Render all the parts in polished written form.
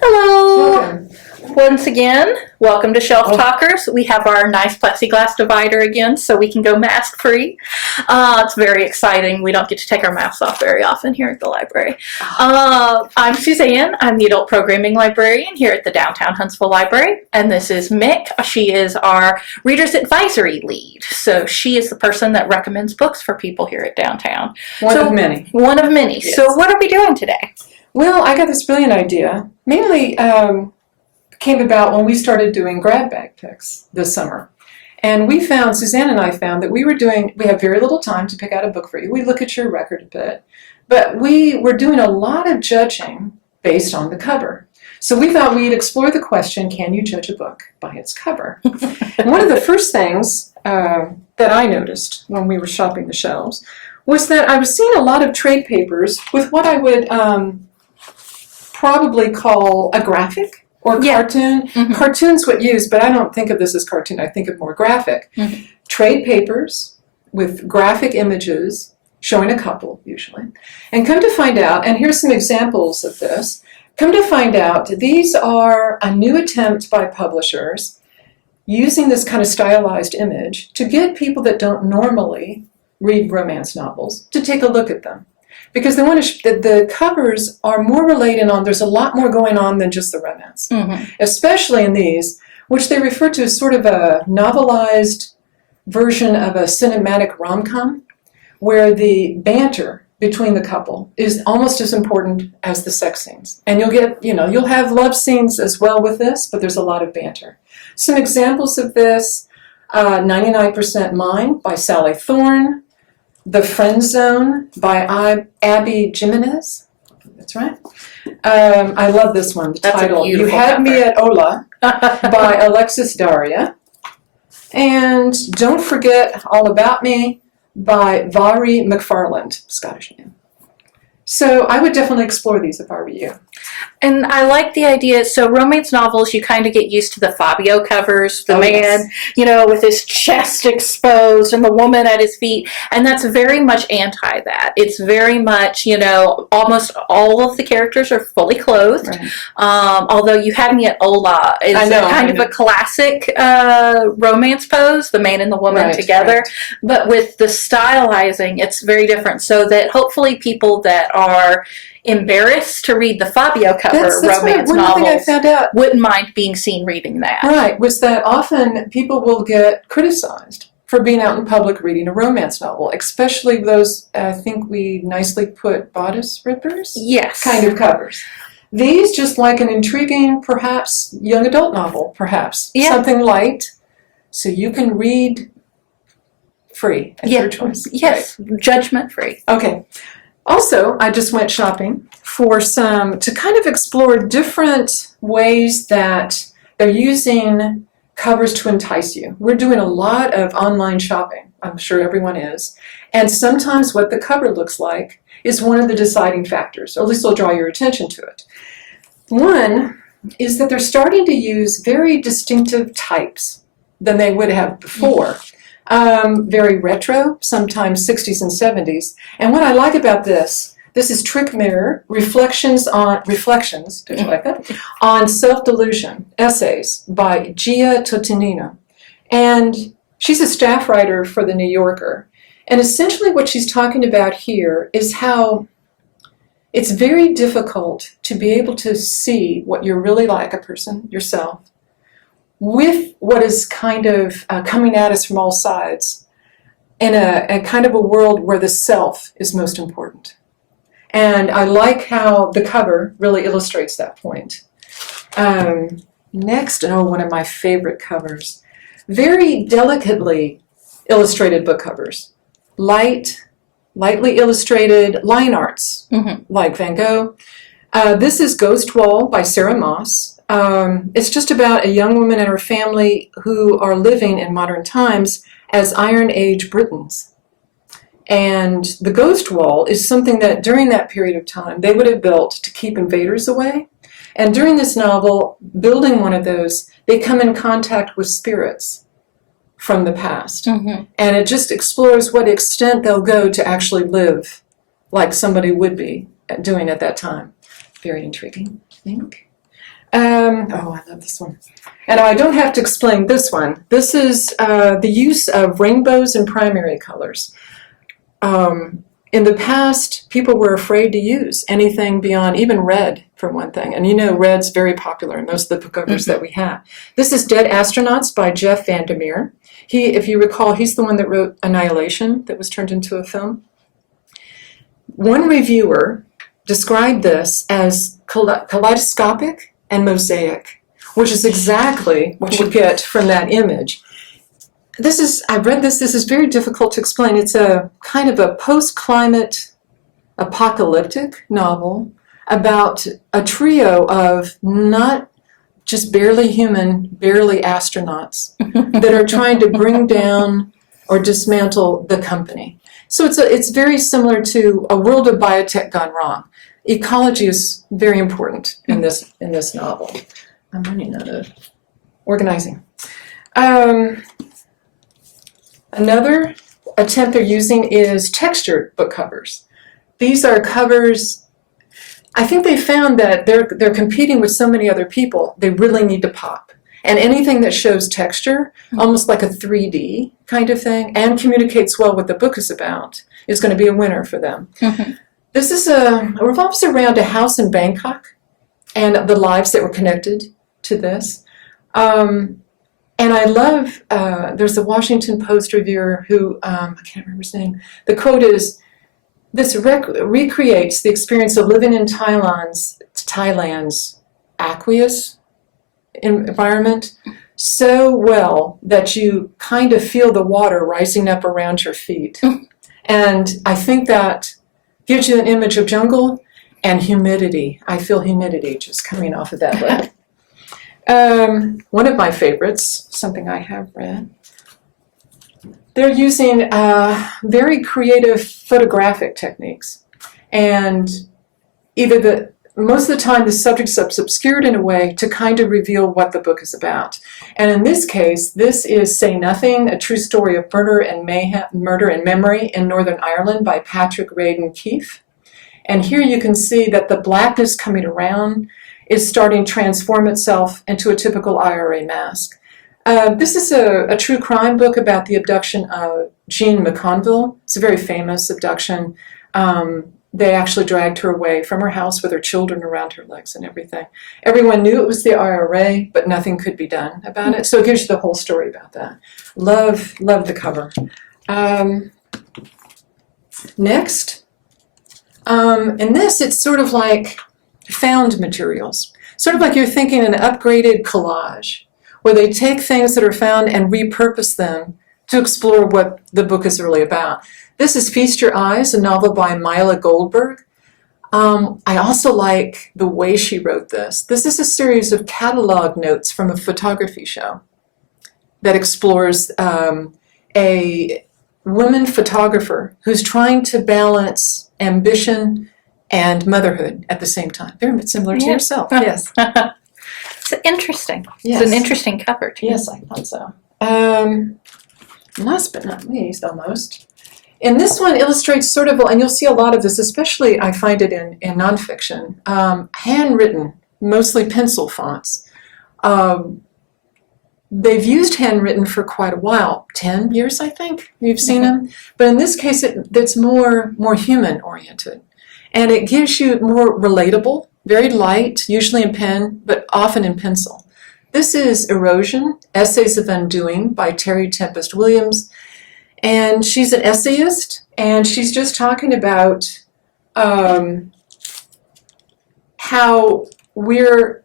Hello! Welcome. Once again, welcome to ShelfTalkers. We have our nice plexiglass divider again so we can go mask free. It's very exciting. We don't get to take our masks off very often here at the library. I'm Suzanne. I'm the adult programming librarian here at the downtown Huntsville Library. And this is Mick. She is our reader's advisory lead. So she is the person that recommends books for people here at downtown. One of many. One of many. Yes. So what are we doing today? Well, I got this brilliant idea. Mainly came about when we started doing grad bag picks this summer. And Suzanne and I found that we have very little time to pick out a book for you. We look at your record a bit. But we were doing a lot of judging based on the cover. So we thought we'd explore the question, can you judge a book by its cover? And one of the first things that I noticed when we were shopping the shelves was that I was seeing a lot of trade papers with what I would probably call a graphic or cartoon. Mm-hmm. Cartoon's what used, but I don't think of this as cartoon. I think of more graphic. Mm-hmm. Trade papers with graphic images showing a couple, usually. And come to find out, and here's some examples of this, come to find out these are a new attempt by publishers using this kind of stylized image to get people that don't normally read romance novels to take a look at them. Because they want to the covers are more related on, there's a lot more going on than just the romance. Mm-hmm. Especially in these, which they refer to as sort of a novelized version of a cinematic rom-com, where the banter between the couple is almost as important as the sex scenes. And you'll have love scenes as well with this, but there's a lot of banter. Some examples of this, 99% Mine by Sally Thorne, The Friend Zone by Abby Jimenez. That's right. I love this one. The title, You Had Me at Hola by Alexis, Daria. And Don't Forget All About Me by Mhairi, McFarlane, Scottish name. So I would definitely explore these if I were you. And I like the idea, so romance novels, you kind of get used to the Fabio covers, the man, yes. With his chest exposed and the woman at his feet, and that's very much anti that. It's very much, almost all of the characters are fully clothed, Right. Although You Had Me at Hola is kind of a classic romance pose, the man and the woman together, but with the stylizing, it's very different, so that hopefully people that are embarrassed to read the Fabio cover romance novels thing I found out wouldn't mind being seen reading that. Right, was that often people will get criticized for being out in public reading a romance novel, especially those, I think we nicely put bodice rippers Yes. kind of covers. These just like an intriguing, perhaps young adult novel, perhaps. Yeah. Something light, so you can read free at your choice. Yes, judgment free. Okay. Also, I just went shopping to kind of explore different ways that they're using covers to entice you. We're doing a lot of online shopping. I'm sure everyone is. And sometimes what the cover looks like is one of the deciding factors, or at least it'll draw your attention to it. One is that they're starting to use very distinctive types than they would have before. Very retro, sometimes 60s and 70s. And what I like about this is Trick Mirror, Reflections, did you like that? On Self-Delusion, Essays by Tolentino. And she's a staff writer for The New Yorker. And essentially what she's talking about here is how it's very difficult to be able to see what you're really like, a person, yourself, with what is kind of coming at us from all sides in a kind of a world where the self is most important. And I like how the cover really illustrates that point. Next, one of my favorite covers. Very delicately illustrated book covers. Lightly illustrated line arts, like Van Gogh. This is Ghost Wall by Sarah Moss. It's just about a young woman and her family who are living in modern times as Iron Age Britons. And the Ghost Wall is something that during that period of time they would have built to keep invaders away. And during this novel, building one of those, they come in contact with spirits from the past. And it just explores what extent they'll go to actually live like somebody would be doing at that time. Very intriguing, I think. I love this one. And I don't have to explain this one. This is the use of rainbows and primary colors. In the past, people were afraid to use anything beyond even red, for one thing. And you know, red's very popular in most of the book covers that we have. This is Dead Astronauts by Jeff VanderMeer. He, if you recall, he's the one that wrote Annihilation that was turned into a film. One reviewer described this as kaleidoscopic and mosaic, which is exactly what you get from that image. I've read this is very difficult to explain. It's a kind of a post-climate apocalyptic novel about a trio of not just barely human, barely astronauts that are trying to bring down or dismantle the company. So it's very similar to a world of biotech gone wrong. Ecology is very important in this novel. I'm running out of organizing. Another attempt they're using is textured book covers. These are covers, I think they found that they're competing with so many other people, they really need to pop. And anything that shows texture, almost like a 3D kind of thing, and communicates well what the book is about, is going to be a winner for them. This is revolves around a house in Bangkok and the lives that were connected to this. And I love, there's a Washington Post reviewer who, I can't remember his name, the quote is, this recreates the experience of living in Thailand's aqueous environment so well that you kind of feel the water rising up around your feet. And I think that gives you an image of jungle and humidity. I feel humidity just coming off of that book. One of my favorites, something I have read, they're using very creative photographic techniques. And most of the time the subject's obscured in a way to kind of reveal what the book is about. And in this case, this is Say Nothing, a true story of murder and memory in Northern Ireland by Radden Keefe. And here you can see that the blackness coming around is starting to transform itself into a typical IRA mask. This is a true crime book about the abduction of Jean McConville. It's a very famous abduction. They actually dragged her away from her house with her children around her legs and everything. Everyone knew it was the IRA, but nothing could be done about it. So it gives you the whole story about that. Love the cover. Next, in this, it's sort of like found materials. Sort of like you're thinking an upgraded collage, where they take things that are found and repurpose them to explore what the book is really about. This is Feast Your Eyes, a novel by Myla Goldberg. I also like the way she wrote this. This is a series of catalog notes from a photography show that explores a woman photographer who's trying to balance ambition and motherhood at the same time. Very similar to yourself. Yes. It's interesting. Yes. It's an interesting cover, too. Yes, I thought so. Last but not least, almost. And this one illustrates sort of, and you'll see a lot of this, especially I find it in nonfiction, handwritten, mostly pencil fonts. They've used handwritten for quite a while, 10 years, I think, you've seen them. But in this case, it's more human-oriented. And it gives you more relatable, very light, usually in pen, but often in pencil. This is Erosion, Essays of Undoing by Tempest Williams. And she's an essayist, and she's just talking about how we're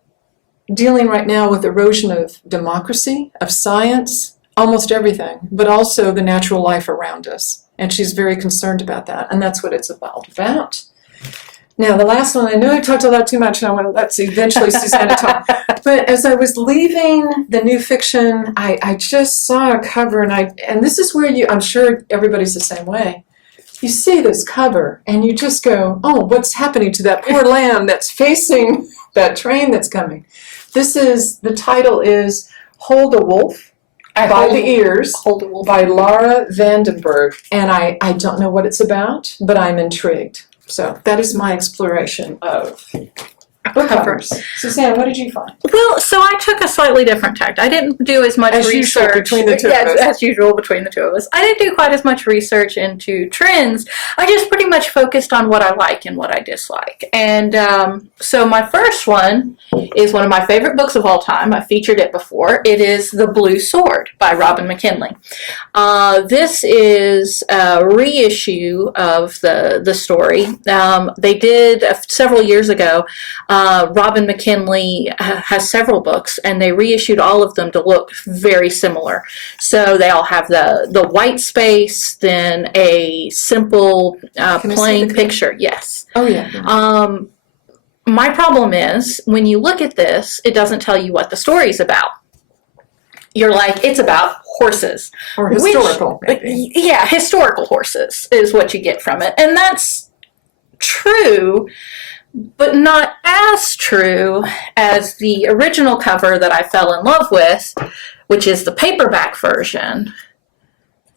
dealing right now with erosion of democracy, of science, almost everything, but also the natural life around us. And she's very concerned about that, and that's what it's about. Now, the last one, I know I talked about too much, and I want to let eventually Suzanne talk. But as I was leaving the new fiction, I just saw a cover, and this is where I'm sure everybody's the same way. You see this cover, and you just go, oh, what's happening to that poor lamb that's facing that train that's coming? The title is Hold a Wolf by the Ears by Laura Vandenberg. And I don't know what it's about, but I'm intrigued. So that is my exploration of Book cover. covers. Suzanne, what did you find? Well, so I took a slightly different tact. I didn't do as much As usual research between the two of us. as usual between the two of us. I didn't do quite as much research into trends. I just pretty much focused on what I like and what I dislike. And so my first one is one of my favorite books of all time. I featured it before. It is The Blue Sword by Robin McKinley. This is a reissue of the story. They did several years ago. Robin McKinley has several books, and they reissued all of them to look very similar. So they all have the white space, then a simple plain picture. Yes. Oh, yeah. My problem is, when you look at this, it doesn't tell you what the story's about. You're like, it's about horses. Or historical, maybe. Yeah, historical horses is what you get from it. And that's true, but not as true as the original cover that I fell in love with, which is the paperback version.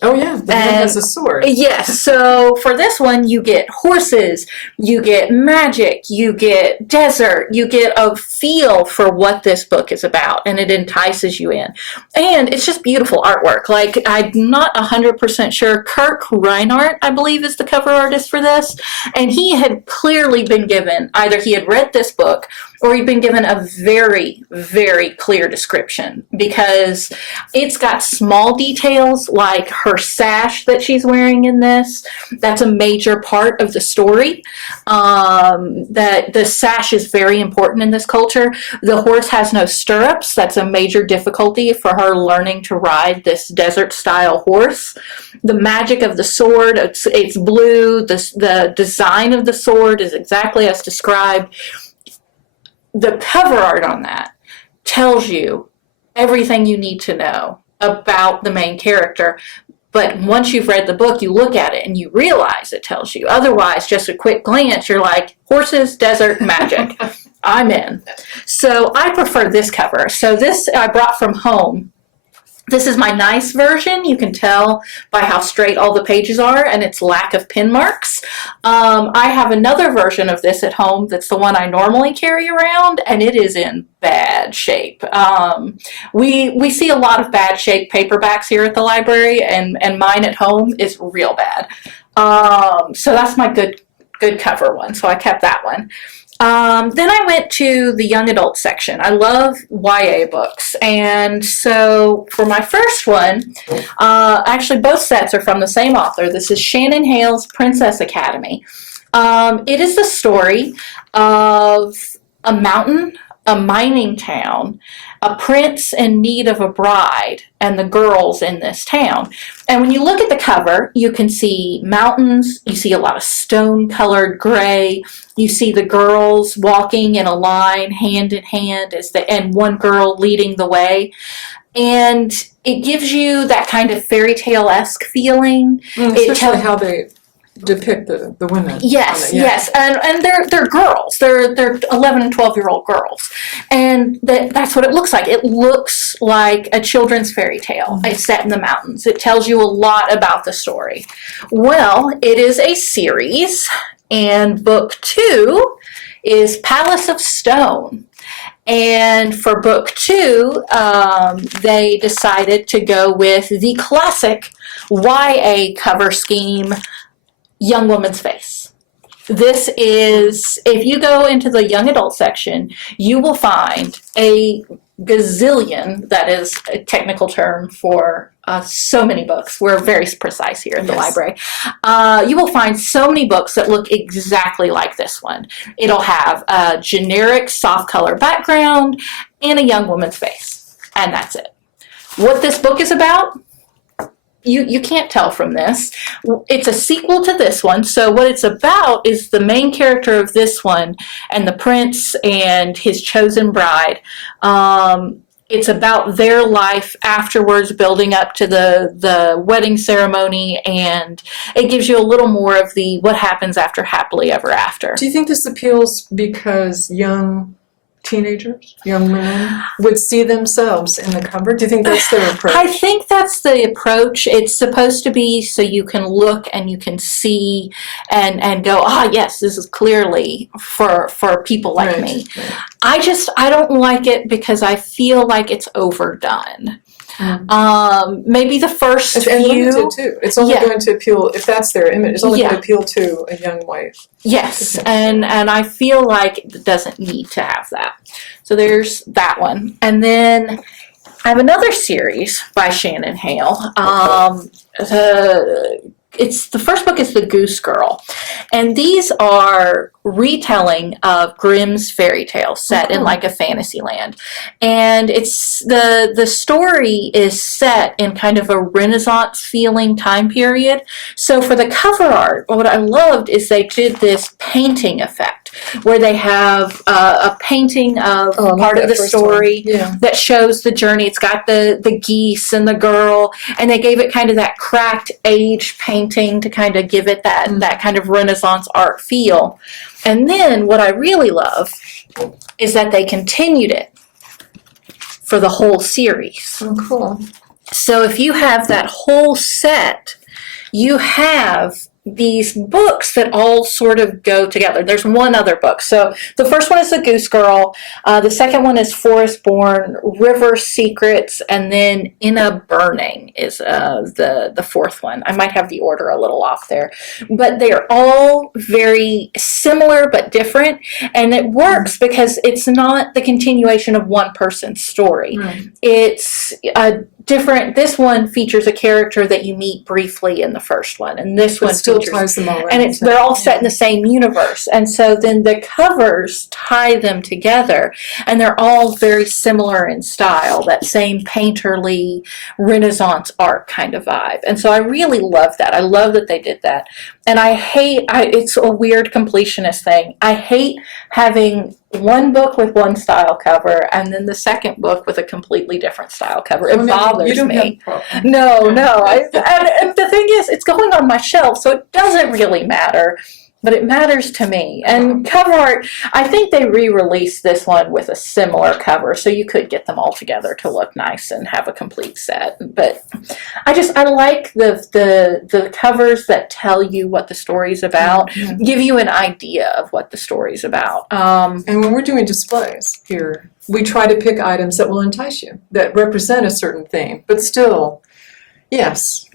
Oh, yeah, the man has a sword. Yes, so for this one, you get horses, you get magic, you get desert, you get a feel for what this book is about, and it entices you in. And it's just beautiful artwork. Like, I'm not 100% sure. Kirk Reinhardt, I believe, is the cover artist for this, and he had clearly been given, either he had read this book, or he'd been given a very, very clear description, because it's got small details like her sash that she's wearing in this. That's a major part of the story. That the sash is very important in this culture. The horse has no stirrups. That's a major difficulty for her learning to ride this desert-style horse. The magic of the sword, it's blue. The design of the sword is exactly as described. The cover art on that tells you everything you need to know about the main character. But once you've read the book, you look at it and you realize it tells you. Otherwise, just a quick glance, you're like, horses, desert, magic. I'm in. So I prefer this cover. So this I brought from home. This is my nice version. You can tell by how straight all the pages are and its lack of pin marks. I have another version of this at home that's the one I normally carry around, and it is in bad shape. We see a lot of bad shape paperbacks here at the library, and mine at home is real bad. So that's my good cover one, so I kept that one. Then I went to the young adult section. I love YA books, and so for my first one, actually both sets are from the same author. This is Shannon Hale's Princess Academy. It is the story of a mountain, a mining town, a prince in need of a bride, and the girls in this town. And when you look at the cover, you can see mountains, you see a lot of stone-colored gray, you see the girls walking in a line, hand in hand, and one girl leading the way. And it gives you that kind of fairy tale-esque feeling. Especially how they depict the women. Yes, yes, and they're girls. They're 11 and 12-year-old girls, and that's what it looks like. It looks like a children's fairy tale. It's set in the mountains. It tells you a lot about the story. Well, it is a series, and book 2 is Palace of Stone. And for book 2, they decided to go with the classic YA cover scheme, Young Woman's Face. This is, if you go into the young adult section, you will find a gazillion, that is a technical term for so many books. We're very precise here at the library. You will find so many books that look exactly like this one. It'll have a generic soft color background and a young woman's face, and that's it. What this book is about, you can't tell from this. It's a sequel to this one, so what it's about is the main character of this one and the prince and his chosen bride. It's about their life afterwards, building up to the wedding ceremony, and it gives you a little more of the what happens after happily ever after. Do you think this appeals because young teenagers, young men, would see themselves in the cover? Do you think that's their approach? I think that's the approach. It's supposed to be so you can look and you can see and go, yes, this is clearly for people like me. Right. I don't like it because I feel like it's overdone. Maybe the first few. And limited too. It's only going to appeal, if that's their image, it's only going to appeal to a young wife. Yes, and I feel like it doesn't need to have that. So there's that one. And then I have another series by Shannon Hale. It's the first book is The Goose Girl, and these are retelling of Grimm's fairy tales set in like a fantasy land, and it's the story is set in kind of a Renaissance feeling time period. So for the cover art, what I loved is they did this painting effect where they have a painting of part of the story that shows the journey. It's got the geese and the girl, and they gave it kind of that cracked age painting to kind of give it that kind of Renaissance art feel. And then what I really love is that they continued it for the whole series. Oh, cool. So if you have that whole set, you have these books that all sort of go together. There's one other book. So the first one is The Goose Girl. The second one is Forest Born, River Secrets, and then In a Burning is the fourth one. I might have the order a little off there. But they are all very similar but different. And it works because it's not the continuation of one person's story. Right. It's a different. This one features a character that you meet briefly in the first one, and this one still ties them all, and they're all set in the same universe, and so then the covers tie them together, and they're all very similar in style, that same painterly Renaissance art kind of vibe. And so I really love that. I love that they did that, and I hate. It's a weird completionist thing. I hate having one book with one style cover and then the second book with a completely different style cover. It bothers me. No. And the thing is, it's going on my shelf, so it doesn't really matter, but it matters to me. And cover art, I think they re-released this one with a similar cover, so you could get them all together to look nice and have a complete set. But I like the covers that tell you what the story's about, give you an idea of what the story's about. And when we're doing displays here, we try to pick items that will entice you, that represent a certain theme, but still. Yes.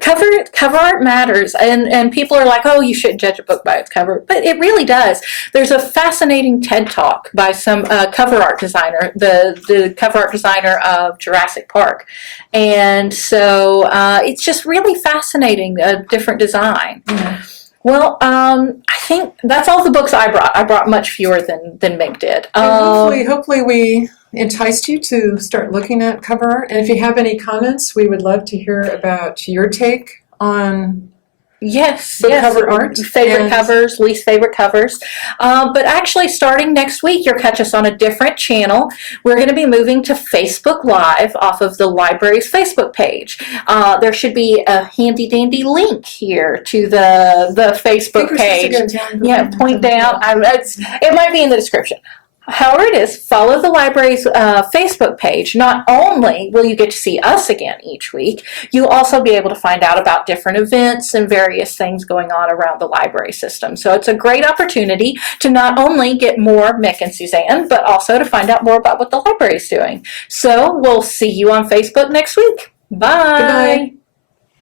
Cover art matters, and people are like, oh, you shouldn't judge a book by its cover, but it really does. There's a fascinating TED Talk by some cover art designer, the cover art designer of Jurassic Park, and so it's just really fascinating, a different design. Well, I think that's all the books I brought. I brought much fewer than Mick did. And hopefully we enticed you to start looking at cover art. And if you have any comments, we would love to hear about your take on cover art. Favorite covers, least favorite covers. But actually, starting next week, you'll catch us on a different channel. We're going to be moving to Facebook Live off of the library's Facebook page. There should be a handy-dandy link here to the Facebook page. Point down. It might be in the description. However it is, follow the library's Facebook page. Not only will you get to see us again each week, you'll also be able to find out about different events and various things going on around the library system. So it's a great opportunity to not only get more Mick and Suzanne, but also to find out more about what the library is doing. So we'll see you on Facebook next week. Bye. Goodbye.